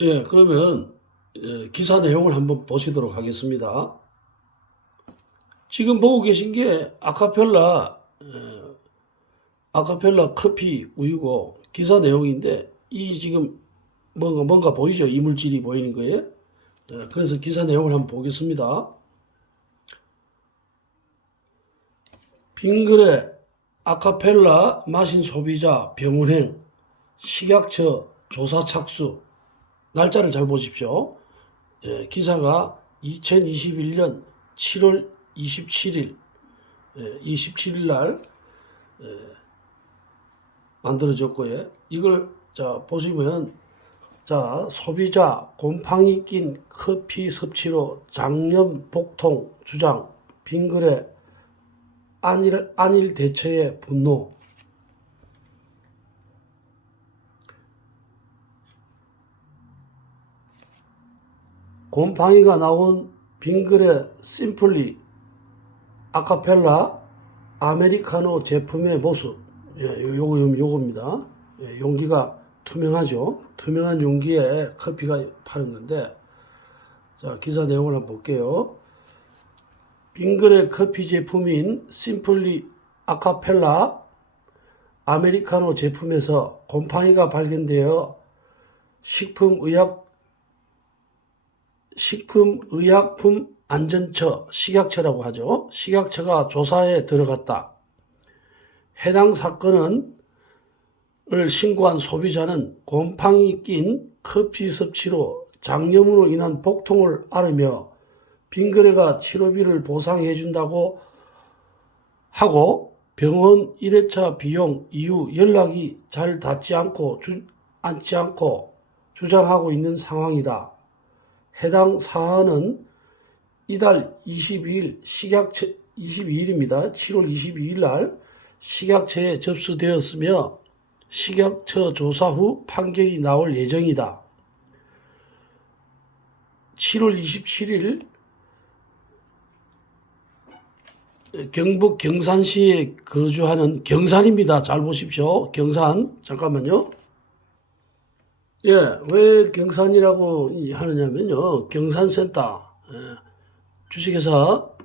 예, 그러면 예, 기사 내용을 한번 보시도록 하겠습니다. 지금 보고 계신 게 아카펠라 예, 아카펠라 커피 우유고 기사 내용인데 이 지금 뭔가 뭔가 보이죠? 이물질이 보이는 거예요. 예, 그래서 기사 내용을 한번 보겠습니다. 빙그레 아카펠라 마신 소비자 병원행 식약처 조사 착수 날짜를 잘 보십시오. 예, 기사가 2021년 7월 27일, 예, 27일 날 예, 만들어졌고요. 이걸 자 보시면 자 소비자 곰팡이 낀 커피 섭취로 장염 복통 주장 빙그레 안일 안일 대처에 분노 곰팡이가 나온 빙그레 심플리 아카펠라 아메리카노 제품의 모습 예, 요- 요거 요- 요겁니다. 예, 용기가 투명하죠. 투명한 용기에 커피가 파는 건데 자 기사 내용을 한번 볼게요. 빙그레 커피 제품인 심플리 아카펠라 아메리카노 제품에서 곰팡이가 발견되어 식품의약 식품의약품 안전처 식약처라고 하죠. 식약처가 조사에 들어갔다. 해당 사건은 을 신고한 소비자는 곰팡이 낀 커피 섭취로 장염으로 인한 복통을 앓으며 빙그레가 치료비를 보상해 준다고 하고 병원 1회차 비용 이후 연락이 잘 닿지 않고 주, 않지 않고 주장하고 있는 상황이다. 해당 사안은 이달 22일 식약처 22일입니다. 7월 22일 날 식약처에 접수되었으며 식약처 조사 후 판결이 나올 예정이다. 7월 27일 경북 경산시에 거주하는 경산입니다. 잘 보십시오. 경산 잠깐만요. 예, 왜 경산이라고 하느냐면요. 경산센터, 예, 주식회사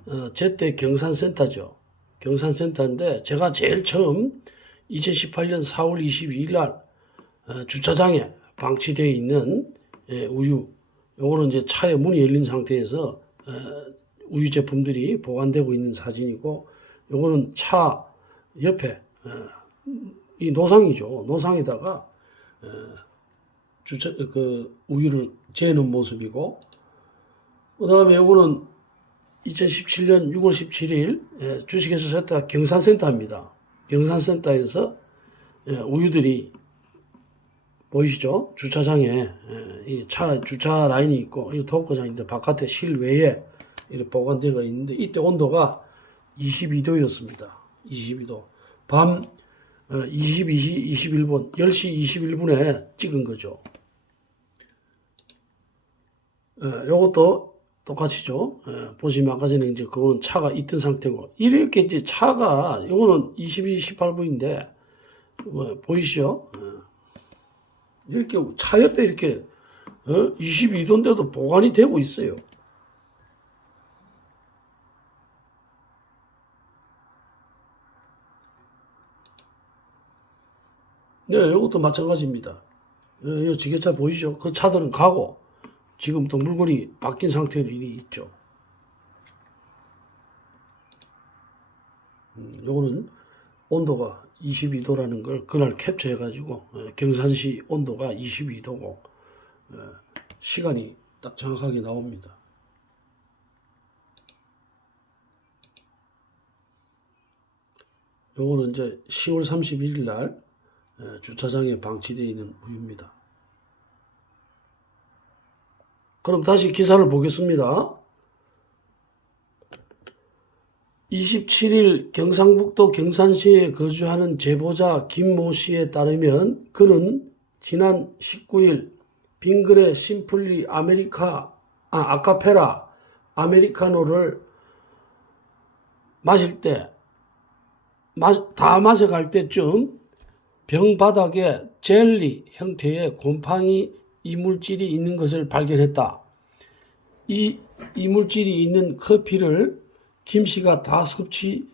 어, 제때 경산센터죠. 경산센터인데 제가 제일 처음 2018년 4월 22일 날 어, 주차장에 방치되어 있는 예, 우유, 요거는 이제 차에 문이 열린 상태에서 어, 우유 제품들이 보관되고 있는 사진이고 요거는 차 옆에 어, 이 노상이죠. 노상에다가 주차 그 우유를 재는 모습이고 그 다음에 요거는 2017년 6월 17일 예, 주식회사 센터 경산센터입니다. 경산센터에서 예, 우유들이 보이시죠? 주차장에 예, 이차 주차 라인이 있고 이 도커장인데 바깥에 실외에 이렇게 보관되어 있는데 이때 온도가 22도였습니다. 22도. 밤 어, 22시 21분, 10시 21분에 찍은 거죠. 어, 요것도 똑같이죠. 예, 보시면 아까 전에 이제 그거는 차가 있던 상태고 이렇게 이제 차가 요거는 22, 18분인데 뭐 보이시죠? 예. 이렇게 차 옆에 이렇게 어? 22도인데도 보관이 되고 있어요. 네, 이것도 마찬가지입니다. 예, 이 지게차 보이죠? 그 차들은 가고 지금 또 물건이 바뀐 상태로 일이 있죠. 음, 요거는 온도가 22도라는 걸 그날 캡처해가지고 예, 경산시 온도가 22도고 예, 시간이 딱 정확하게 나옵니다. 요거는 이제 10월 31일 날 예, 주차장에 방치되어 있는 우유입니다. 그럼 다시 기사를 보겠습니다. 27일 경상북도 경산시에 거주하는 제보자 김모 씨에 따르면 그는 지난 19일 빙그레 심플리 아메리카 아 아카페라 아메리카노를 마실 때다 마셔갈 때쯤 병 바닥에 젤리 형태의 곰팡이 이물질이 있는 것을 발견했다. 이 이물질이 있는 커피를 김 씨가 다 섭취한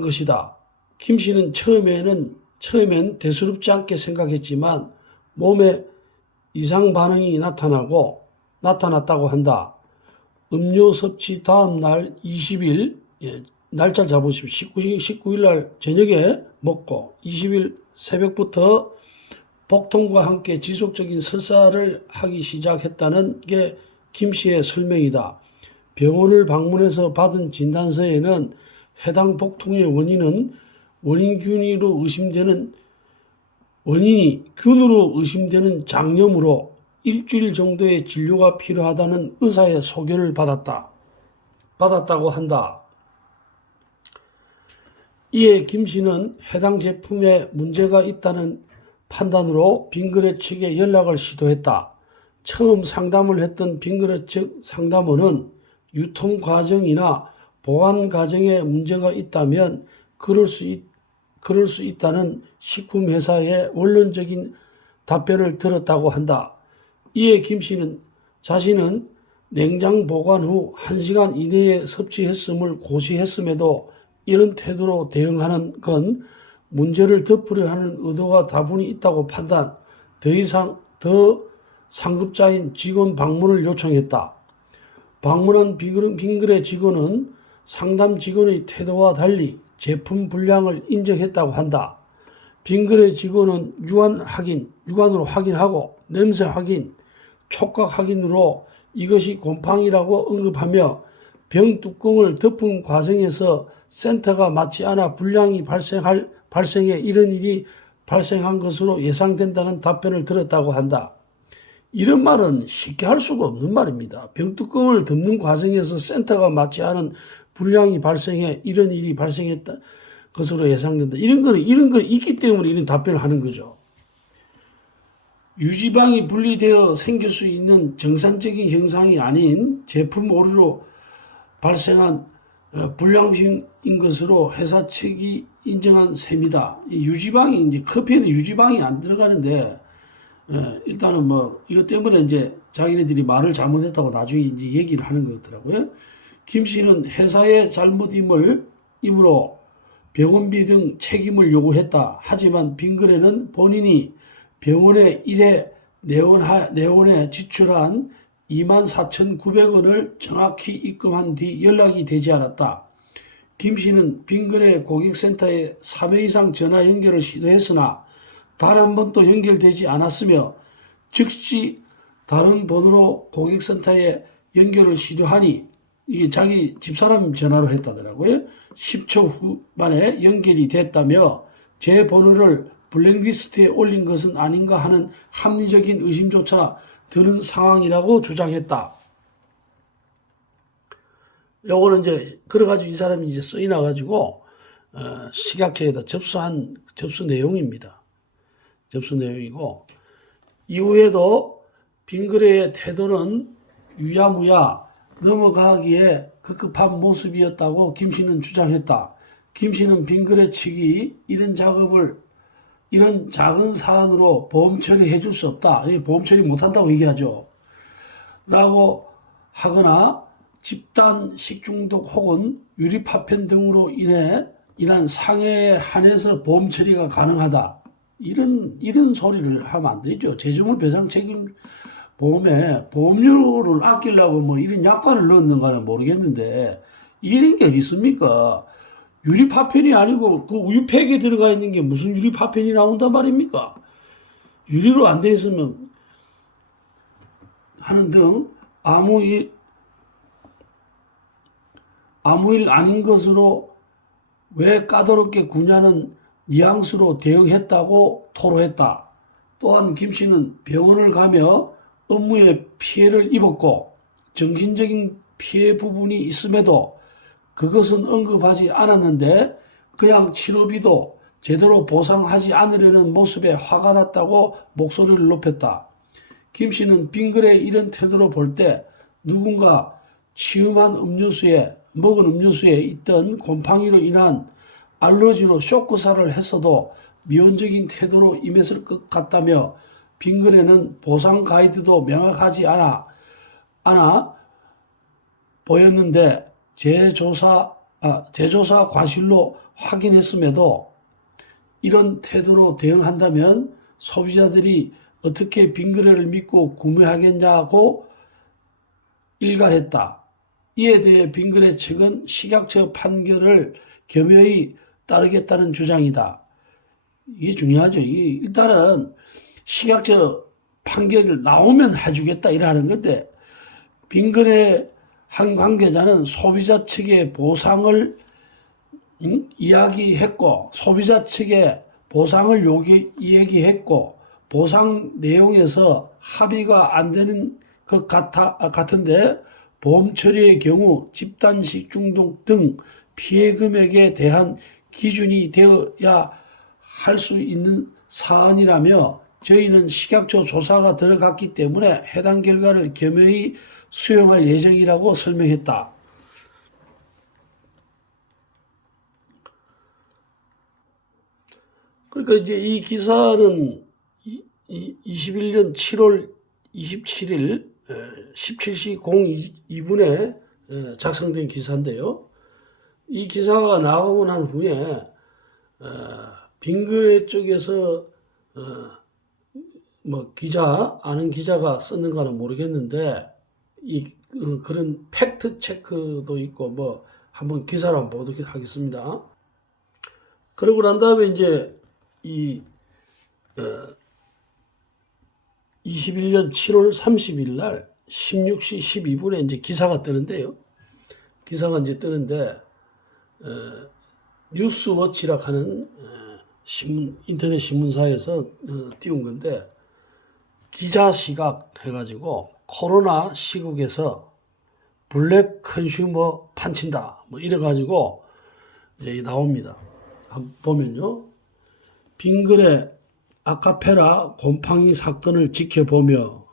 것이다. 김 씨는 처음에는 처음엔 대수롭지 않게 생각했지만 몸에 이상 반응이 나타나고 나타났다고 한다. 음료 섭취 다음 날 20일 예, 날짜 잡으십시오. 19, 19 일 날 저녁에 먹고 20일 새벽부터 복통과 함께 지속적인 설사를 하기 시작했다는 게 김 씨의 설명이다. 병원을 방문해서 받은 진단서에는 해당 복통의 원인은 원인균으로 의심되는 원인이 균으로 의심되는 장염으로 일주일 정도의 진료가 필요하다는 의사의 소견을 받았다. 받았다고 한다. 이에 김 씨는 해당 제품에 문제가 있다는 판단으로 빙그레 측에 연락을 시도했다. 처음 상담을 했던 빙그레 측 상담원은 유통 과정이나 보관 과정에 문제가 있다면 그럴 수, 있, 그럴 수 있다는 식품 회사의 원론적인 답변을 들었다고 한다. 이에 김 씨는 자신은 냉장 보관 후 1시간 이내에 섭취했음을 고시했음에도 이런 태도로 대응하는 건 문제를 덮으려 하는 의도가 다분히 있다고 판단, 더 이상 더 상급자인 직원 방문을 요청했다. 방문한 빙그레 직원은 상담 직원의 태도와 달리 제품 불량을 인정했다고 한다. 빙그레 직원은 유한 확인, 유관으로 확인하고 냄새 확인, 촉각 확인으로 이것이 곰팡이라고 언급하며 병 뚜껑을 덮은 과정에서 센터가 맞지 않아 불량이 발생할 발생해 이런 일이 발생한 것으로 예상된다는 답변을 들었다고 한다. 이런 말은 쉽게 할 수가 없는 말입니다. 병뚜껑을 덮는 과정에서 센터가 맞지 않은 불량이 발생해 이런 일이 발생했다 것으로 예상된다. 이런 거는 이런 거 있기 때문에 이런 답변을 하는 거죠. 유지방이 분리되어 생길 수 있는 정상적인 현상이 아닌 제품 오류로 발생한 어, 불량인 것으로 회사 측이 인정한 셈이다. 이 유지방이 이제 커피에는 유지방이 안 들어가는데 예, 일단은 뭐 이것 때문에 이제 자기네들이 말을 잘못했다고 나중에 이제 얘기를 하는 거더라고요. 김 씨는 회사의 잘못임을 이므로 병원비 등 책임을 요구했다. 하지만 빙그레는 본인이 병원에 일해 내원하, 내원에 지출한 24,900원을 정확히 입금한 뒤 연락이 되지 않았다. 김 씨는 빙그레 고객센터에 3회 이상 전화 연결을 시도했으나 단 한 번도 연결되지 않았으며 즉시 다른 번호로 고객센터에 연결을 시도하니 이게 자기 집사람 전화로 했다더라고요. 10초 후 만에 연결이 됐다며 제 번호를 블랙리스트에 올린 것은 아닌가 하는 합리적인 의심조차 드는 상황이라고 주장했다. 요거는 이제 그래가지고 이 사람이 이제 쓰이나 가지고 어, 식약처에다 접수한 접수 내용입니다. 접수 내용이고 이후에도 빙그레의 태도는 유야무야 넘어가기에 급급한 모습이었다고 김 씨는 주장했다. 김 씨는 빙그레 측이 이런 작업을 이런 작은 사안으로 보험 처리해 줄 수 없다. 보험 처리 못 한다고 얘기하죠. 라고 하거나 집단 식중독 혹은 유리파편 등으로 인해 이러한 상해에 한해서 보험 처리가 가능하다. 이런 이런 소리를 하면 안 되죠. 재주물 배상 책임 보험에 보험료를 아끼려고 뭐 이런 약관을 넣는가는 모르겠는데 이런 게 어디 있습니까? 유리 파편이 아니고 그 우유팩에 들어가 있는 게 무슨 유리 파편이 나온단 말입니까? 유리로 안 돼 있으면 하는 등 아무 일 아무 일 아닌 것으로 왜 까다롭게 구냐는 뉘앙스로 대응했다고 토로했다. 또한 김 씨는 병원을 가며 업무에 피해를 입었고 정신적인 피해 부분이 있음에도 그것은 언급하지 않았는데 그냥 치료비도 제대로 보상하지 않으려는 모습에 화가 났다고 목소리를 높였다. 김 씨는 빙글에 이런 태도로 볼 때 누군가 취음한 음료수에 먹은 음료수에 있던 곰팡이로 인한 알러지로 쇼크사를 했어도 미온적인 태도로 임했을 것 같다며 빙글에는 보상 가이드도 명확하지 않아 않아 보였는데 재조사 아, 재조사 과실로 확인했음에도 이런 태도로 대응한다면 소비자들이 어떻게 빙그레를 믿고 구매하겠냐고 일갈했다. 이에 대해 빙그레 측은 식약처 판결을 겸허히 따르겠다는 주장이다. 이게 중요하죠. 이게 일단은 식약처 판결을 나오면 해주겠다 이라는 건데 빙그레 한 관계자는 소비자 측의 보상을 음? 이야기했고 소비자 측의 보상을 요기 얘기했고 보상 내용에서 합의가 안 되는 것 같아 아, 같은데 보험 처리의 경우 집단식 중독 등 피해 금액에 대한 기준이 되어야 할 수 있는 사안이라며 저희는 식약처 조사가 들어갔기 때문에 해당 결과를 겸허히 수용할 예정이라고 설명했다. 그러니까 이제 이 기사는 이, 이 21년 7월 27일 17시 02분에 작성된 기사인데요. 이 기사가 나오고 난 후에 어, 빙그레 쪽에서 어, 뭐 기자 아는 기자가 썼는가는 모르겠는데 이 어, 그런 팩트 체크도 있고 뭐 한번 기사를 한번 보도록 하겠습니다. 그러고 난 다음에 이제 이 어, 21년 7월 30일 날 16시 12분에 이제 기사가 뜨는데요. 기사가 이제 뜨는데 어, 뉴스워치라 하는 어, 신문 인터넷 신문사에서 어, 띄운 건데 기자 시각 해가지고 코로나 시국에서 블랙 컨슈머 판친다 뭐 이래가지고 이제 나옵니다. 한번 보면요. 빙글의 아카페라 곰팡이 사건을 지켜보며 어,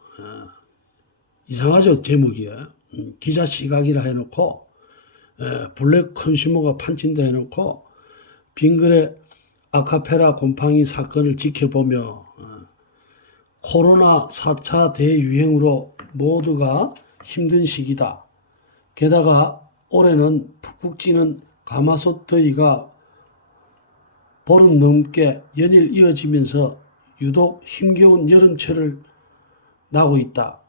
이상하죠 제목이 음, 기자 시각이라 해놓고 에, 블랙 컨슈머가 판친다 해놓고 빙글의 아카페라 곰팡이 사건을 지켜보며 어, 코로나 4차 대유행으로 모두가 힘든 시기다. 게다가 올해는 푹푹 찌는 가마솥 더위가 보름 넘게 연일 이어지면서 유독 힘겨운 여름철을 나고 있다.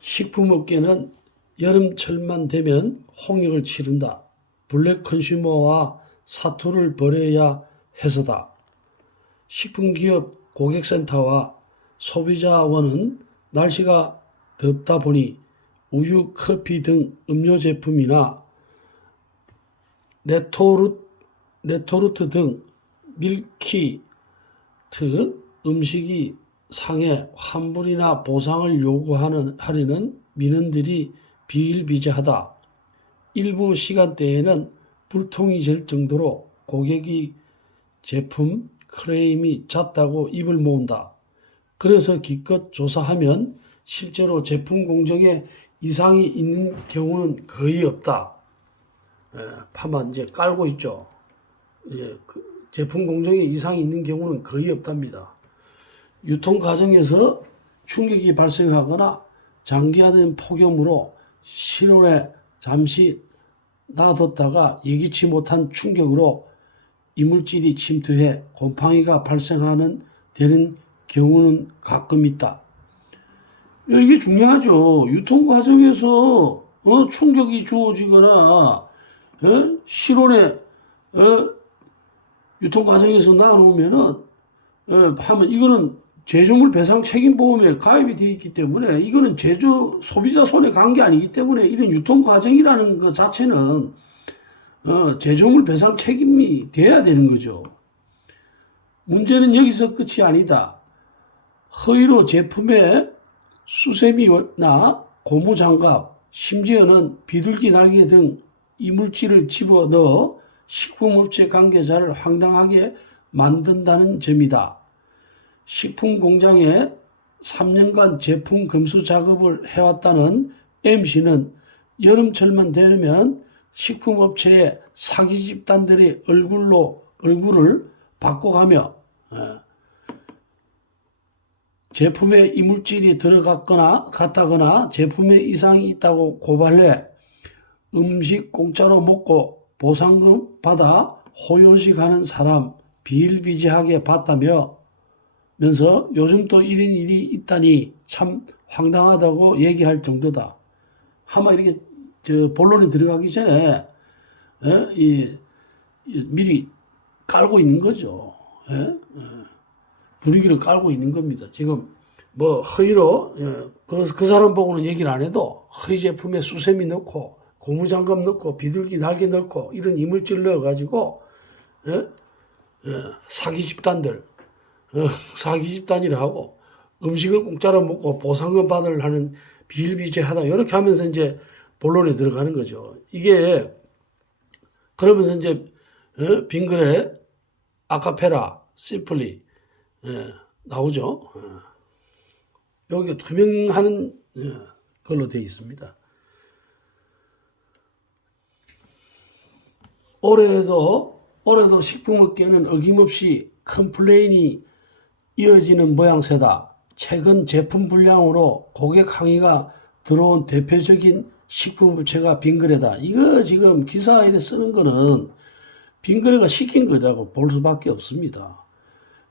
식품업계는 여름철만 되면 홍역을 치른다. 블랙 컨슈머와 사투를 벌여야 해서다. 식품기업 고객센터와 소비자원은 날씨가 덥다 보니 우유, 커피 등 음료 제품이나 레토르, 레토르트 등 밀키트 음식이 상해 환불이나 보상을 요구하는 하려는 민원들이 비일비재하다. 일부 시간대에는 불통이 질 정도로 고객이 제품 클레임이 잦다고 입을 모은다. 그래서 기껏 조사하면 실제로 제품 공정에 이상이 있는 경우는 거의 없다. 예, 파만 이제 깔고 있죠. 예, 그 제품 공정에 이상이 있는 경우는 거의 없답니다. 유통 과정에서 충격이 발생하거나 장기화된 폭염으로 실온에 잠시 놔뒀다가 예기치 못한 충격으로 이물질이 침투해 곰팡이가 발생하는 되는 경우는 가끔 있다. 이게 중요하죠. 유통 과정에서 어, 충격이 주어지거나 어? 실온에 어? 유통 과정에서 나오면은 어, 하면 이거는 제조물 배상 책임 보험에 가입이 되어 있기 때문에 이거는 제조 소비자 손에 간게 아니기 때문에 이런 유통 과정이라는 것 자체는 어, 제조물 배상 책임이 돼야 되는 거죠. 문제는 여기서 끝이 아니다. 허위로 제품에 수세미나 고무장갑, 심지어는 비둘기 날개 등 이물질을 집어넣어 식품업체 관계자를 황당하게 만든다는 점이다. 식품 공장에 3년간 제품 검수 작업을 해왔다는 MC는 여름철만 되면 식품업체의 사기 집단들의 얼굴로 얼굴을 바꿔가며 예, 제품에 이물질이 들어갔거나 갔다거나 제품에 이상이 있다고 고발해 음식 공짜로 먹고 보상금 받아 호요식 하는 사람 비일비재하게 봤다며 면서 요즘 또 이런 일이 있다니 참 황당하다고 얘기할 정도다. 아마 이렇게 저 본론에 들어가기 전에 예? 이, 이 미리 깔고 있는 거죠. 예? 예. 분위기를 깔고 있는 겁니다. 지금 뭐 허위로 예, 그래서 그 사람 보고는 얘기를 안 해도 허위 제품에 수세미 넣고 고무장갑 넣고 비둘기 날개 넣고 이런 이물질 넣어가지고 예? 예, 사기 집단들 어, 사기 집단이라 하고 음식을 공짜로 먹고 보상금 받을 하는 비일비재하다 이렇게 하면서 이제 본론에 들어가는 거죠. 이게 그러면서 이제 어, 빙글에 아카페라, 심플리 예, 나오죠. 어. 여기 투명하는 예, 걸로 되어 있습니다. 올해도 올해도 식품업계는 어김없이 컴플레인이 이어지는 모양새다. 최근 제품 불량으로 고객 항의가 들어온 대표적인 식품업체가 빙그레다. 이거 지금 기사에 쓰는 거는 빙그레가 시킨 거라고 볼 수밖에 없습니다.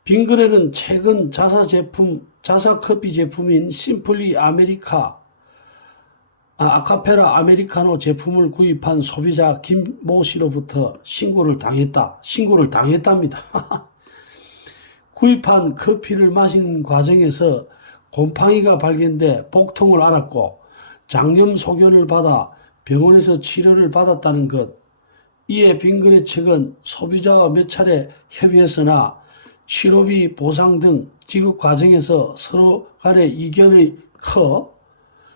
빙그레는 최근 자사 제품, 자사 커피 제품인 심플리 아메리카, 아, 아카페라 아메리카노 제품을 구입한 소비자 김모 씨로부터 신고를 당했다. 신고를 당했답니다. 구입한 커피를 마신 과정에서 곰팡이가 발견돼 복통을 알았고 장염 소견을 받아 병원에서 치료를 받았다는 것. 이에 빙그레 측은 소비자와 몇 차례 협의했으나 치료비 보상 등 지급 과정에서 서로 간의 이견이 커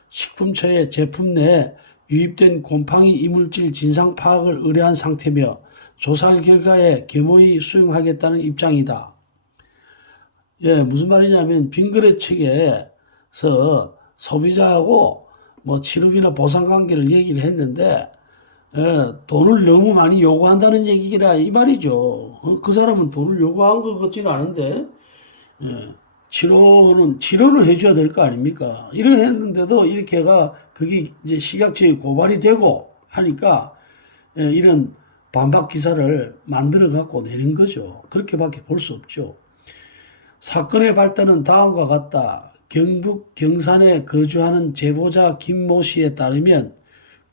식품처의 제품 내에 유입된 곰팡이 이물질 진상 파악을 의뢰한 상태며 조사 결과에 겸허히 수용하겠다는 입장이다. 예, 무슨 말이냐면 빙그레 측에서 소비자하고 뭐 치료비나 보상 관계를 얘기를 했는데 예, 돈을 너무 많이 요구한다는 얘기라 이 말이죠. 어, 그 사람은 돈을 요구한 것 같지는 않은데 예, 치료는 치료는 해줘야 될 거 아닙니까? 이런 했는데도 이렇게가 그게 이제 식약처에 고발이 되고 하니까 예, 이런 반박 기사를 만들어 갖고 내는 거죠. 그렇게밖에 볼 수 없죠. 사건의 발단은 다음과 같다. 경북 경산에 거주하는 제보자 김모 씨에 따르면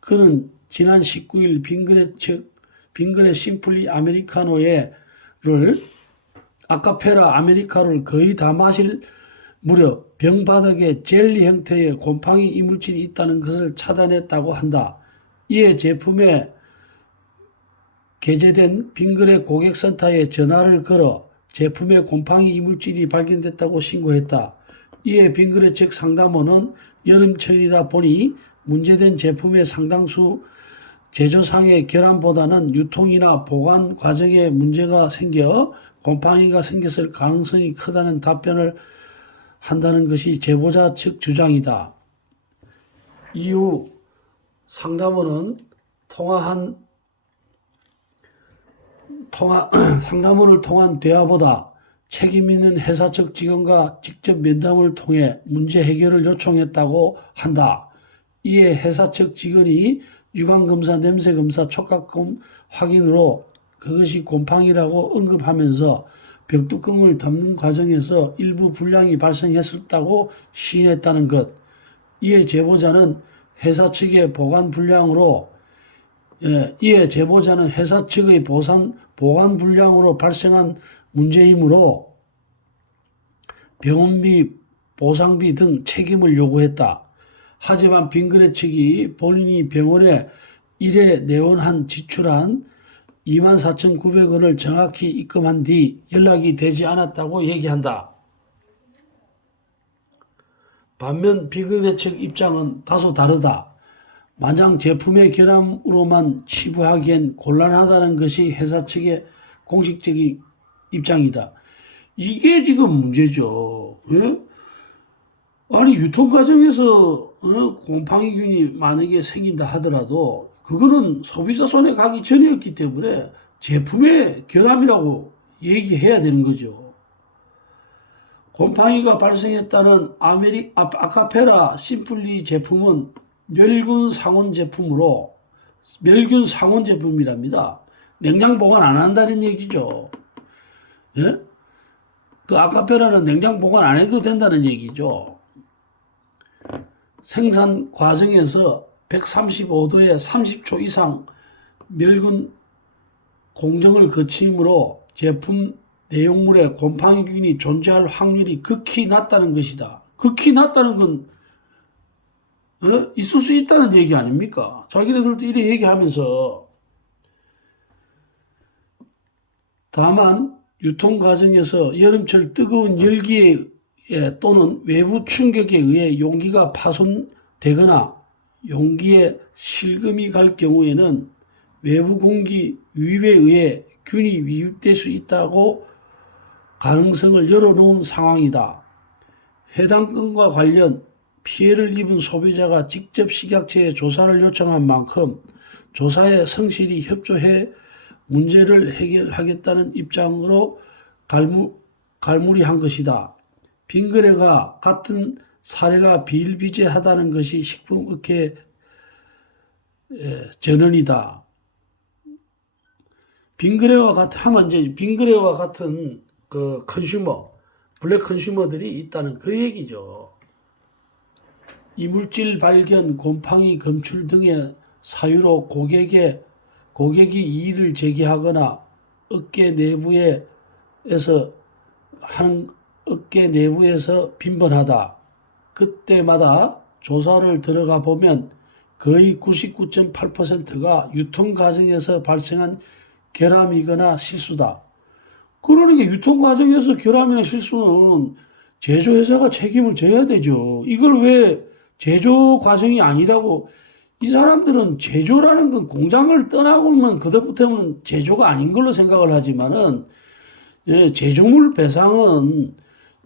그는 지난 19일 빙그레 측 빙그레 심플리 아메리카노에를 아카페라 아메리카노를 거의 다 마실 무렵 병바닥에 젤리 형태의 곰팡이 이물질이 있다는 것을 차단했다고 한다. 이에 제품에 게재된 빙그레 고객센터에 전화를 걸어 제품에 곰팡이 이물질이 발견됐다고 신고했다. 이에 빙그레 측 상담원은 여름철이다 보니 문제된 제품의 상당수 제조상의 결함보다는 유통이나 보관 과정에 문제가 생겨 곰팡이가 생겼을 가능성이 크다는 답변을 한다는 것이 제보자 측 주장이다. 이후 상담원은 통화한 통화 상담원을 통한 대화보다 책임 있는 회사 측 직원과 직접 면담을 통해 문제 해결을 요청했다고 한다. 이에 회사 측 직원이 유관검사, 냄새검사, 촉각검 확인으로 그것이 곰팡이라고 언급하면서 벽뚜껑을 덮는 과정에서 일부 불량이 발생했었다고 시인했다는 것. 이에 제보자는 회사 측의 보관 불량으로 예, 이에 제보자는 회사 측의 보상, 보관 불량으로 발생한 문제이므로 병원비, 보상비 등 책임을 요구했다. 하지만 빙그레 측이 본인이 병원에 일에 내원한 지출한 24,900원을 정확히 입금한 뒤 연락이 되지 않았다고 얘기한다. 반면 빙그레 측 입장은 다소 다르다. 만약 제품의 결함으로만 치부하기엔 곤란하다는 것이 회사 측의 공식적인 입장이다. 이게 지금 문제죠. 예? 아니 유통 과정에서 어, 곰팡이균이 만약에 생긴다 하더라도 그거는 소비자 손에 가기 전이었기 때문에 제품의 결함이라고 얘기해야 되는 거죠. 곰팡이가 발생했다는 아메리, 아, 아카페라 심플리 제품은 멸균 상온 제품으로 멸균 상온 제품이랍니다. 냉장 보관 안 한다는 얘기죠. 예? 그 아카페라는 냉장 보관 안 해도 된다는 얘기죠. 생산 과정에서 135도에 30초 이상 멸균 공정을 거치므로 제품 내용물에 곰팡이균이 존재할 확률이 극히 낮다는 것이다. 극히 낮다는 건 어? 있을 수 있다는 얘기 아닙니까? 자기네들도 이래 얘기하면서 다만 유통 과정에서 여름철 뜨거운 열기에 또는 외부 충격에 의해 용기가 파손되거나 용기에 실금이 갈 경우에는 외부 공기 유입에 의해 균이 위입될 수 있다고 가능성을 열어놓은 상황이다. 해당 건과 관련 피해를 입은 소비자가 직접 식약처에 조사를 요청한 만큼 조사에 성실히 협조해 문제를 해결하겠다는 입장으로 갈무, 갈무리한 것이다. 빙그레가 같은 사례가 비일비재하다는 것이 식품업계 전언이다. 빙그레와 같은 하면 이제 빙그레와 같은 그 컨슈머 블랙 컨슈머들이 있다는 그 얘기죠. 이물질 발견, 곰팡이 검출 등의 사유로 고객의 고객이 이의를 제기하거나 업계 내부에서 하는 업계 내부에서 빈번하다. 그때마다 조사를 들어가 보면 거의 99.8%가 유통 과정에서 발생한 결함이거나 실수다. 그러는 게 유통 과정에서 결함이나 실수는 제조회사가 책임을 져야 되죠. 이걸 왜 제조 과정이 아니라고 이 사람들은 제조라는 건 공장을 떠나고는 그다음부터는 제조가 아닌 걸로 생각을 하지만은 예, 제조물 배상은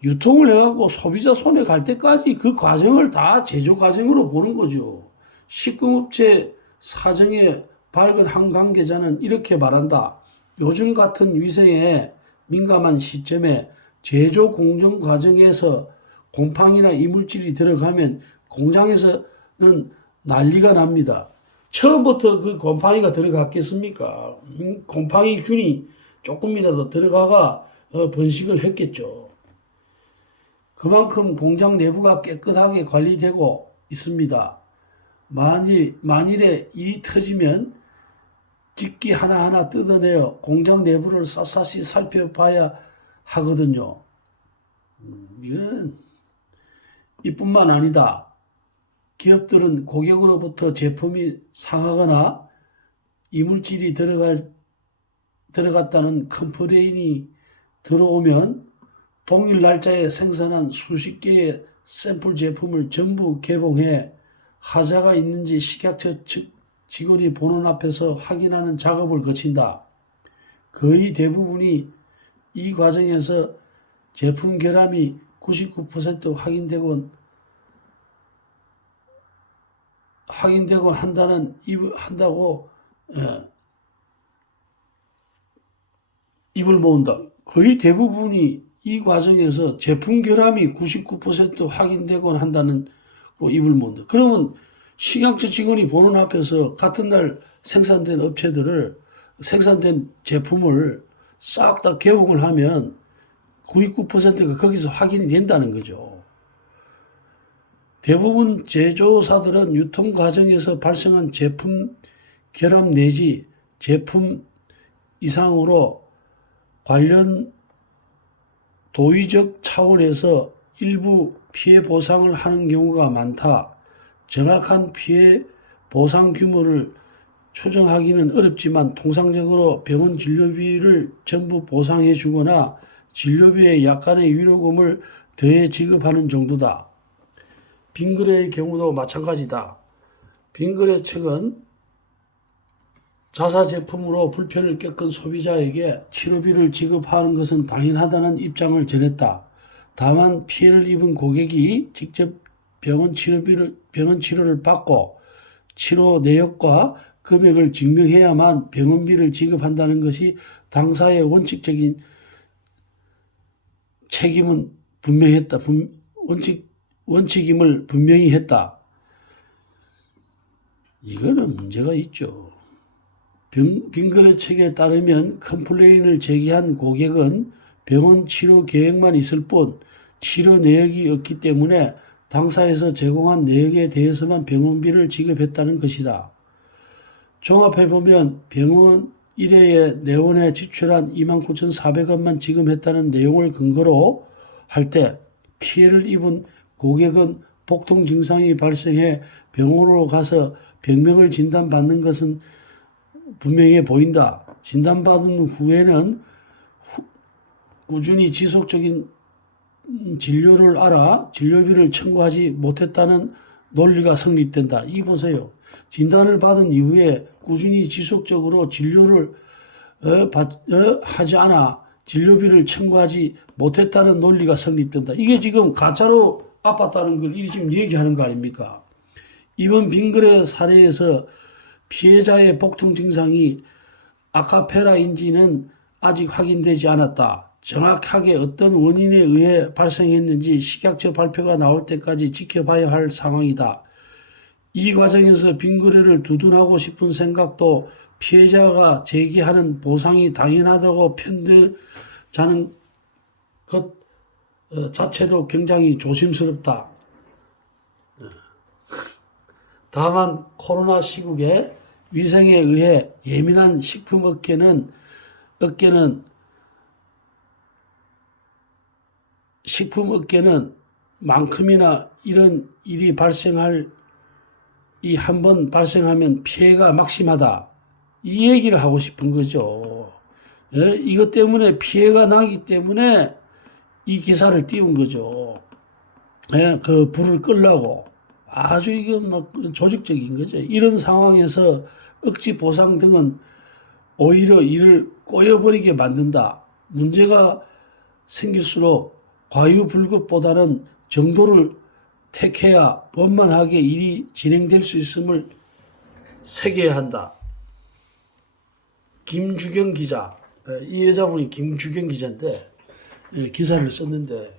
유통을 해갖고 소비자 손에 갈 때까지 그 과정을 다 제조 과정으로 보는 거죠. 식품업체 사정에 밝은 한 관계자는 이렇게 말한다. 요즘 같은 위생에 민감한 시점에 제조 공정 과정에서 곰팡이나 이물질이 들어가면 공장에서는 난리가 납니다. 처음부터 그 곰팡이가 들어갔겠습니까? 음, 곰팡이 균이 조금이라도 들어가가 어, 번식을 했겠죠. 그만큼 공장 내부가 깨끗하게 관리되고 있습니다. 만일, 만일에 일이 터지면 집기 하나하나 뜯어내어 공장 내부를 샅샅이 살펴봐야 하거든요. 음, 이거는 이뿐만 아니다. 기업들은 고객으로부터 제품이 상하거나 이물질이 들어갈, 들어갔다는 컴플레인이 들어오면 동일 날짜에 생산한 수십 개의 샘플 제품을 전부 개봉해 하자가 있는지 식약처 측 직원이 보는 앞에서 확인하는 작업을 거친다. 거의 대부분이 이 과정에서 제품 결함이 99% 확인되곤 확인되곤 한다는 입 한다고 예, 입을 모은다. 거의 대부분이 이 과정에서 제품 결함이 99% 확인되곤 한다는 뭐 입을 모은다. 그러면 식약처 직원이 보는 앞에서 같은 날 생산된 업체들을 생산된 제품을 싹 다 개봉을 하면 99%가 거기서 확인이 된다는 거죠. 대부분 제조사들은 유통 과정에서 발생한 제품 결함 내지 제품 이상으로 관련 도의적 차원에서 일부 피해 보상을 하는 경우가 많다. 정확한 피해 보상 규모를 추정하기는 어렵지만 통상적으로 병원 진료비를 전부 보상해 주거나 진료비에 약간의 위로금을 더해 지급하는 정도다. 빙그레의 경우도 마찬가지다. 빙그레 측은 자사 제품으로 불편을 겪은 소비자에게 치료비를 지급하는 것은 당연하다는 입장을 전했다. 다만 피해를 입은 고객이 직접 병원 치료비를 병원 치료를 받고 치료 내역과 금액을 증명해야만 병원비를 지급한다는 것이 당사의 원칙적인 책임은 분명했다. 분- 원칙 원칙임을 분명히 했다. 이거는 문제가 있죠. 병, 빈그레책에 따르면 컴플레인을 제기한 고객은 병원 치료 계획만 있을 뿐 치료 내역이 없기 때문에 당사에서 제공한 내역에 대해서만 병원비를 지급했다는 것이다. 종합해 보면 병원 1회에 내원에 지출한 29,400원만 지급했다는 내용을 근거로 할 때 피해를 입은 고객은 복통 증상이 발생해 병원으로 가서 병명을 진단받는 것은 분명해 보인다. 진단받은 후에는 후- 꾸준히 지속적인 음, 진료를 알아 진료비를 청구하지 못했다는 논리가 성립된다. 이 보세요. 진단을 받은 이후에 꾸준히 지속적으로 진료를 어, 받, 어, 하지 않아 진료비를 청구하지 못했다는 논리가 성립된다. 이게 지금 가짜로 아팠다는 걸이 지금 얘기하는 거 아닙니까? 이번 빙그레 사례에서 피해자의 복통 증상이 아카페라인지는 아직 확인되지 않았다. 정확하게 어떤 원인에 의해 발생했는지 식약처 발표가 나올 때까지 지켜봐야 할 상황이다. 이 과정에서 빙그레를 두둔하고 싶은 생각도 피해자가 제기하는 보상이 당연하다고 편들자는 것 어, 자체도 굉장히 조심스럽다. 다만 코로나 시국에 위생에 의해 예민한 식품 업계는 업계는 식품 업계는 만큼이나 이런 일이 발생할 이 한 번 발생하면 피해가 막심하다. 이 얘기를 하고 싶은 거죠. 예? 이것 때문에 피해가 나기 때문에 이 기사를 띄운 거죠. 예? 그 불을 끌라고. 아주 이건 막 조직적인 거죠. 이런 상황에서 억지 보상 등은 오히려 이를 꼬여버리게 만든다. 문제가 생길수록 과유불급보다는 정도를 택해야 원만하게 일이 진행될 수 있음을 새겨야 한다. 김주경 기자, 에, 이 여자분이 김주경 기자인데 예, 기사를 썼는데